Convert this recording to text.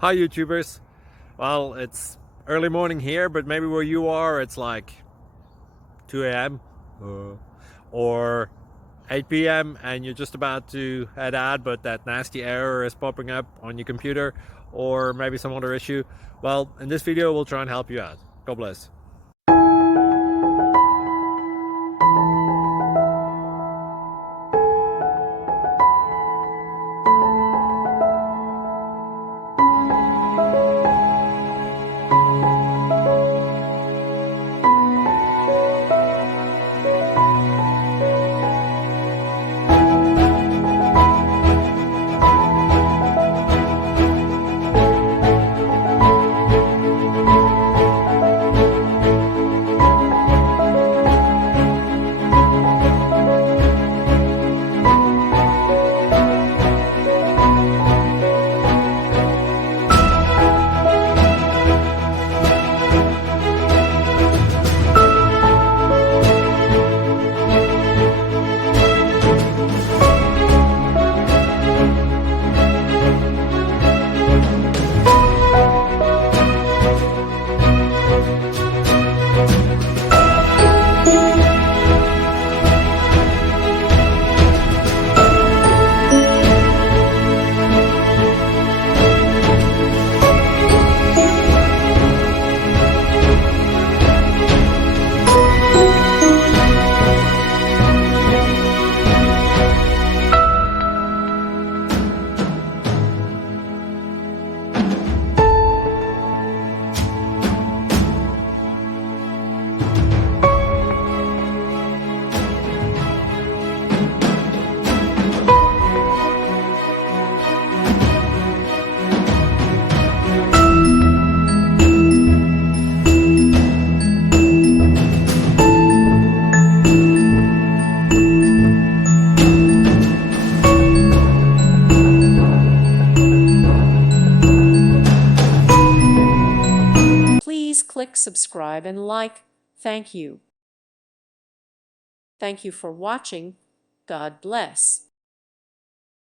Hi YouTubers. Well, it's early morning here, but maybe where you are it's like 2 a.m. or 8 p.m. and you're just about to head out, but that nasty error is popping up on your computer, or maybe some other issue. Well, in this video we'll try and help you out. God bless. Please click subscribe and like. Thank you. Thank you for watching. God bless.